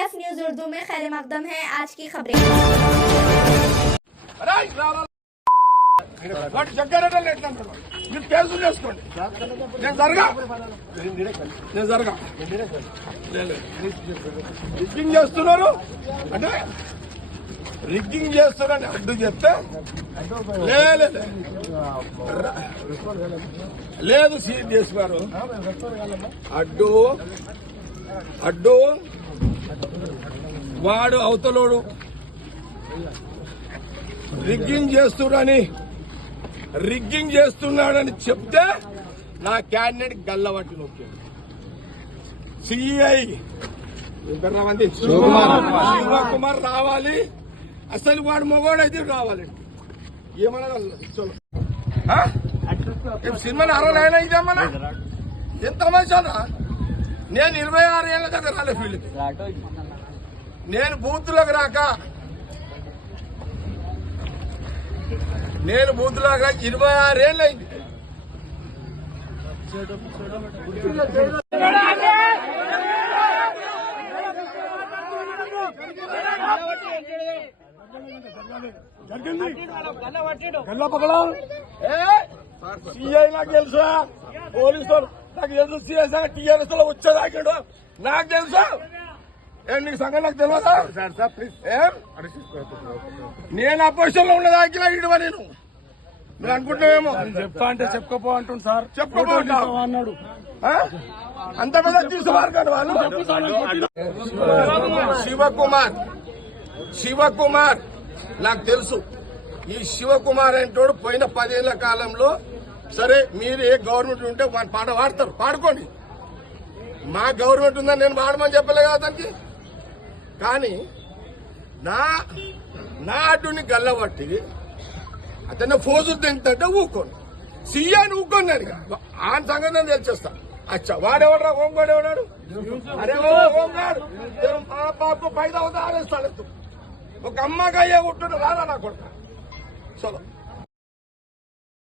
AF news Urdu में खैर मकदम है। आज की खबरें। రిగ్గింగ్ చేస్తున్నారని అడ్డు చెప్తే లేదు సీరియస్ గారు అడ్డు అడ్డు వాడు అవతలోడు రిగ్గింగ్ చేస్తున్నాడని చెప్తే నా క్యాండిడేట్ గల్లబట్టి నొక్కింది సిఐ శివకుమార్ రావాలి. అసలు వాడు మొగోడైతే రావాలండి. ఏమన్నా సినిమాని అరవైనా ఇదేమన్నా ఎంత మంచిదా. నేను 26 ఏళ్ళ కదా రాలే ఫీల్డ్కి. నేను బూత్లోకి రాక 26 ఏళ్ళు అయింది. సిఐ నాకు తెలుసా, పోలీసు నాకు తెలుసు, సిఐ సంగతి టీఆర్ఎస్ లో వచ్చేదాకాడు నాకు తెలుసు. నీకు సంగతి నాకు తెలియదా? నేను అపోజిషన్ లో ఉన్నదాకా ఇడువా నేను. మీరు అనుకుంటున్నామేమో చెప్తా అంటే చెప్పుకోపో అంటుంది సార్. చెప్పుకోపో అన్నాడు. అంత పెద్ద తీసుకున్నారు వాళ్ళు. శివకుమార్ నాకు తెలుసు. ఈ శివకుమార్ అంటోడు పోయిన 10 ఏళ్ల కాలంలో, సరే మీరు ఏ గవర్నమెంట్ ఉంటే వాని పాట పాడతారు, పాడుకోండి. మా గవర్నమెంట్ ఉందని నేను పాడమని చెప్పలే కదా అతనికి. కానీ నా అడ్డుని గల్లబట్టి అతన్ని ఫోజులు తింటే ఊకోండి. సీఎని ఊకోండి. ఆయన సంగతి నేను తెలిచేస్తా. అచ్చా వాడెవడరా హోంగాడు ఎవడాడు? అరే హోంగాడు మా బాబు 5 ఆరేస్తాడు. ఒక అమ్మగా అయ్యే ఉంటున్నాడు రారా నా కొడుకు. చలో.